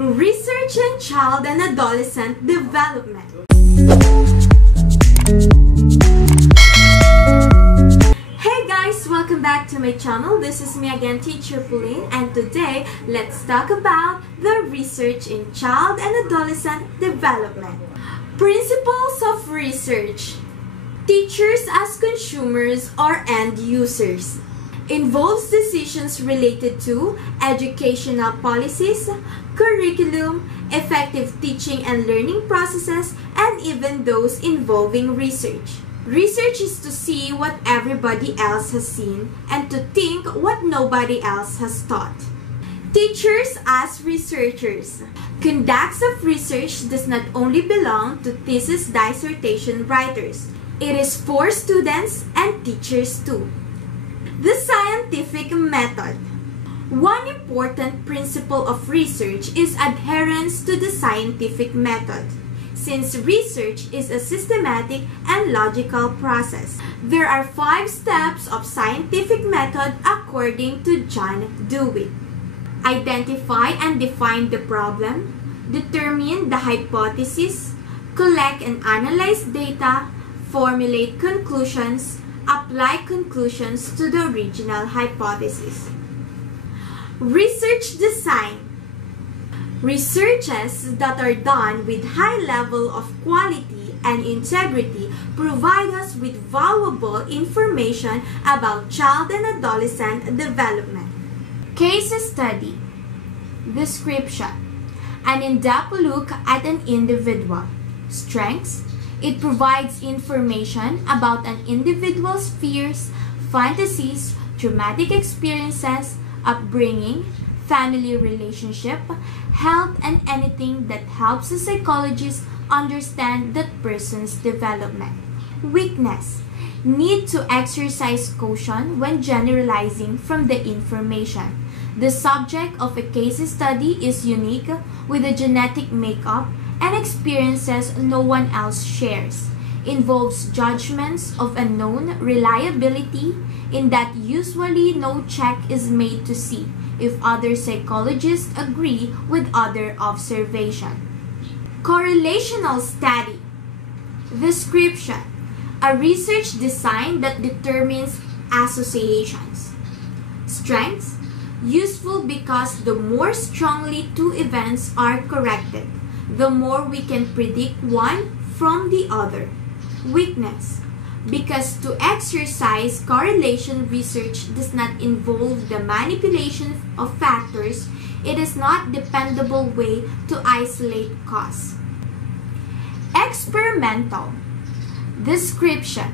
Research in Child and Adolescent Development. Hey guys, welcome back to my channel. This is me again, Teacher Pauline, and today let's talk about the research in child and adolescent development. Principles of research. Teachers as consumers or end users. Involves decisions related to educational policies, curriculum, effective teaching and learning processes, and even those involving research. Research is to see what everybody else has seen and to think what nobody else has thought. Teachers as researchers. Conducts of research does not only belong to thesis dissertation writers. It is for students and teachers too. The scientific method. One important principle of research is adherence to the scientific method. Since research is a systematic and logical process, there are 5 steps of scientific method according to John Dewey. Identify and define the problem, determine the hypothesis, collect and analyze data, formulate conclusions, apply conclusions to the original hypothesis. Research design. Researches that are done with high level of quality and integrity provide us with valuable information about child and adolescent development. Case study. Description. An in-depth look at an individual. Strengths. It provides information about an individual's fears, fantasies, traumatic experiences, upbringing, family relationship, health, and anything that helps a psychologist understand that person's development. Weakness. Need to exercise caution when generalizing from the information. The subject of a case study is unique with a genetic makeup and experiences no one else shares. Involves judgments of unknown reliability in that usually no check is made to see if other psychologists agree with other observation. Correlational study. Description. A research design that determines associations. Strengths. Useful because the more strongly 2 events are corrected, the more we can predict one from the other. Weakness. Because to exercise correlation research does not involve the manipulation of factors, it is not dependable way to isolate cause. Experimental. Description.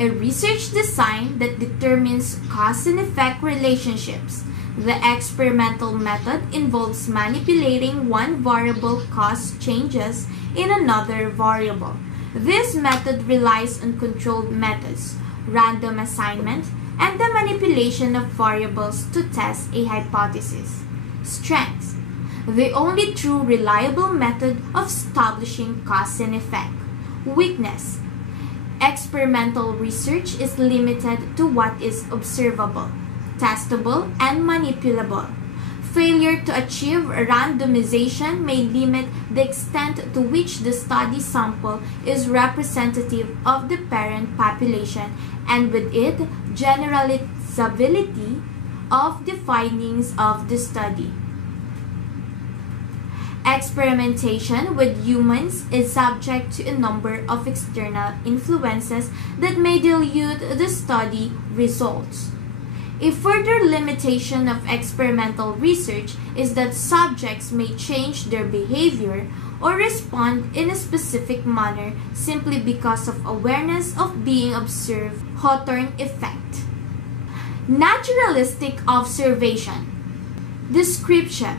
A research design that determines cause and effect relationships. The experimental method involves manipulating one variable cause changes in another variable. This method relies on controlled methods, random assignment, and the manipulation of variables to test a hypothesis. Strengths. The only true reliable method of establishing cause and effect. Weakness. Experimental research is limited to what is observable, testable, and manipulable. Failure to achieve randomization may limit the extent to which the study sample is representative of the parent population and with it, generalizability of the findings of the study. Experimentation with humans is subject to a number of external influences that may dilute the study results. A further limitation of experimental research is that subjects may change their behavior or respond in a specific manner simply because of awareness of being observed. Hawthorne effect. Naturalistic observation. Description.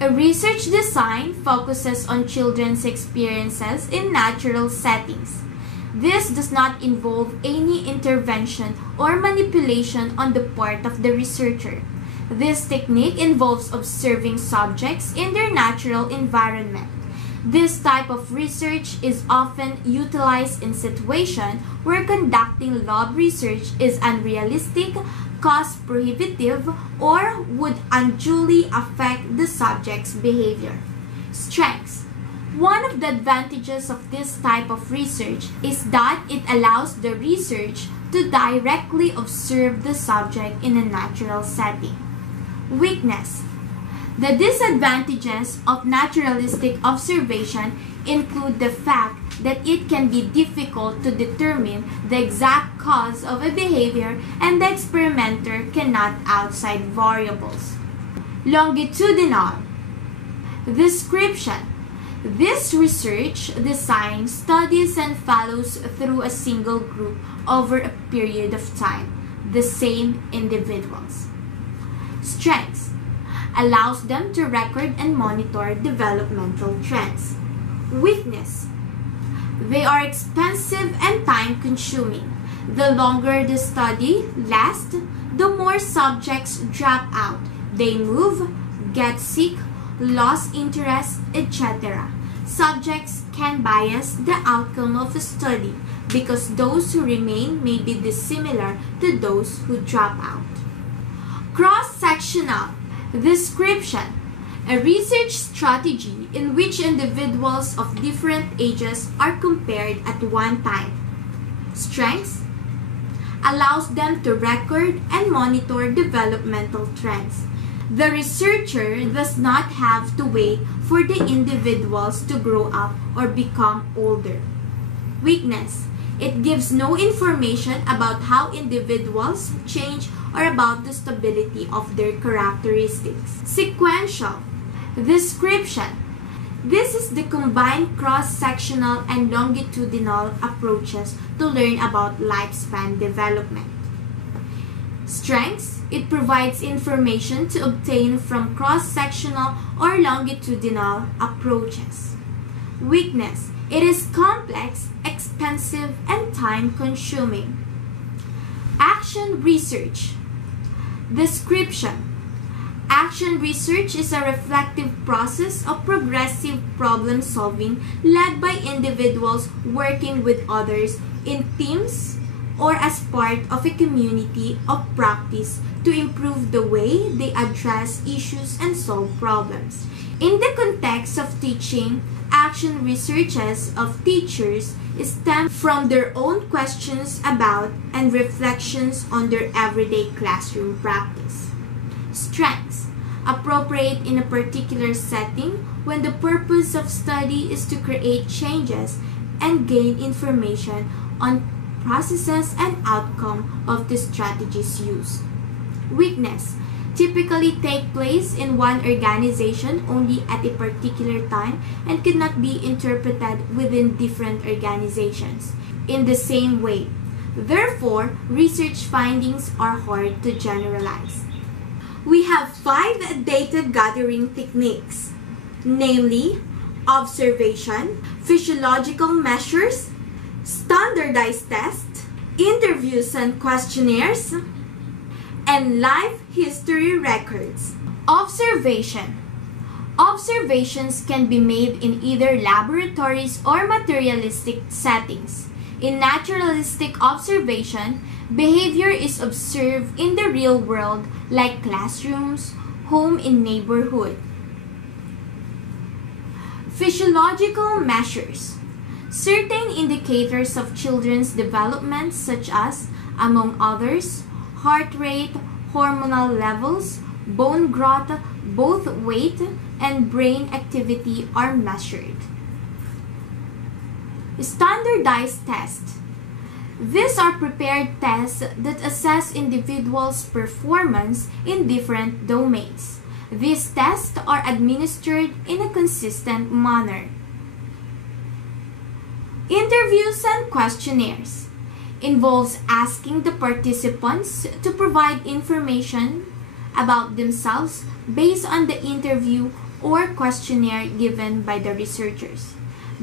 A research design focuses on children's experiences in natural settings. This does not involve any intervention or manipulation on the part of the researcher. This technique involves observing subjects in their natural environment. This type of research is often utilized in situations where conducting lab research is unrealistic, cost prohibitive, or would unduly affect the subject's behavior. Strengths. One of the advantages of this type of research is that it allows the research to directly observe the subject in a natural setting. Weakness. The disadvantages of naturalistic observation include the fact that it can be difficult to determine the exact cause of a behavior and the experimenter cannot outside variables. Longitudinal. Description. This research design studies and follows through a single group over a period of time, the same individuals. Strengths. Allows them to record and monitor developmental trends. Weakness. They are expensive and time-consuming. The longer the study lasts, the more subjects drop out. They move, get sick, lose interest, etc. Subjects can bias the outcome of a study because those who remain may be dissimilar to those who drop out. Cross-sectional. Description. A research strategy in which individuals of different ages are compared at one time. Strengths. Allows them to record and monitor developmental trends. The researcher does not have to wait for the individuals to grow up or become older. Weakness. It gives no information about how individuals change or about the stability of their characteristics. Sequential. Description. This is the combined cross-sectional and longitudinal approaches to learn about lifespan development. Strengths. It provides information to obtain from cross-sectional or longitudinal approaches. Weakness. It is complex, expensive, and time-consuming. Action research. Description. Action research is a reflective process of progressive problem solving led by individuals working with others in teams or as part of a community of practice to improve the way they address issues and solve problems. In the context of teaching, action researches of teachers stem from their own questions about and reflections on their everyday classroom practice. Strengths. Appropriate in a particular setting when the purpose of study is to create changes and gain information on processes and outcome of the strategies used. Weakness. Typically take place in one organization only at a particular time and cannot be interpreted within different organizations in the same way. Therefore, research findings are hard to generalize. We have 5 data gathering techniques, namely observation, physiological measures, standardized tests, interviews and questionnaires, and life history records. Observation. Observations can be made in either laboratories or materialistic settings. In naturalistic observation, behavior is observed in the real world like classrooms, home in neighborhood. Physiological measures. Certain indicators of children's development such as, among others, heart rate, hormonal levels, bone growth, both weight and brain activity are measured. Standardized tests. These are prepared tests that assess individuals' performance in different domains. These tests are administered in a consistent manner. Interviews and questionnaires involves asking the participants to provide information about themselves based on the interview or questionnaire given by the researchers.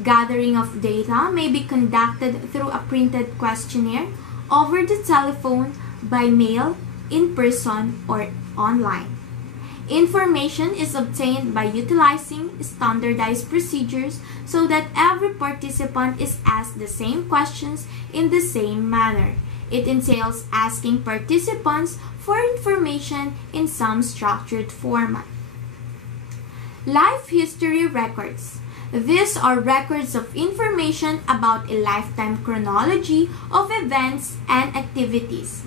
Gathering of data may be conducted through a printed questionnaire, over the telephone, by mail, in person, or online. Information is obtained by utilizing standardized procedures so that every participant is asked the same questions in the same manner. It entails asking participants for information in some structured format. Life history records. These are records of information about a lifetime chronology of events and activities.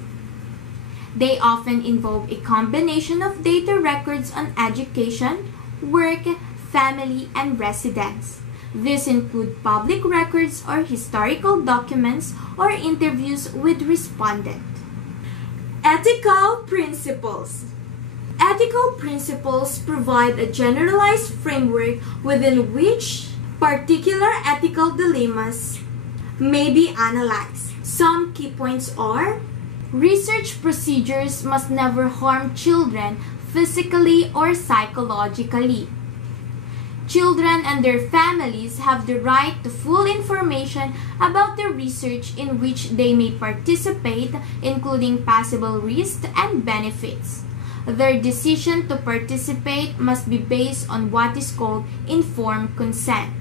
They often involve a combination of data records on education, work, family, and residence. These include public records or historical documents or interviews with respondents. Ethical principles. Ethical principles provide a generalized framework within which particular ethical dilemmas may be analyzed. Some key points are: research procedures must never harm children physically or psychologically. Children and their families have the right to full information about the research in which they may participate, including possible risks and benefits. Their decision to participate must be based on what is called informed consent.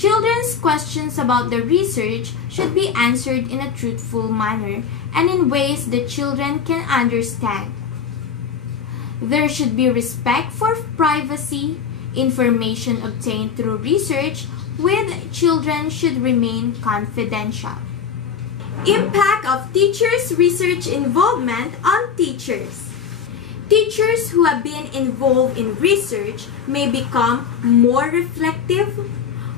Children's questions about the research should be answered in a truthful manner and in ways that children can understand. There should be respect for privacy. Information obtained through research with children should remain confidential. Impact of teachers' research involvement on teachers. Teachers who have been involved in research may become more reflective,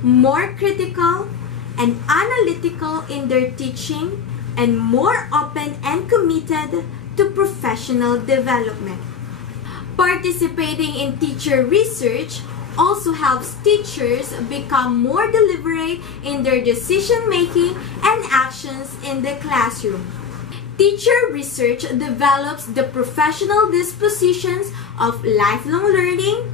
more critical, and analytical in their teaching, and more open and committed to professional development. Participating in teacher research also helps teachers become more deliberate in their decision-making and actions in the classroom. Teacher research develops the professional dispositions of lifelong learning,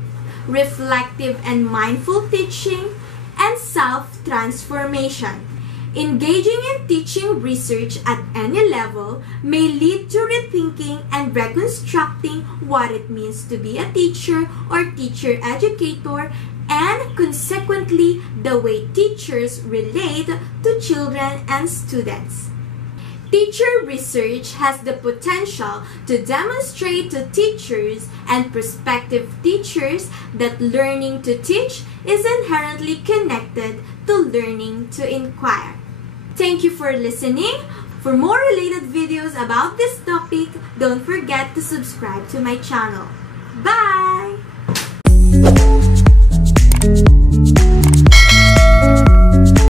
reflective and mindful teaching, and self-transformation. Engaging in teaching research at any level may lead to rethinking and reconstructing what it means to be a teacher or teacher educator, and consequently the way teachers relate to children and students. Teacher research has the potential to demonstrate to teachers and prospective teachers that learning to teach is inherently connected to learning to inquire. Thank you for listening. For more related videos about this topic, don't forget to subscribe to my channel. Bye!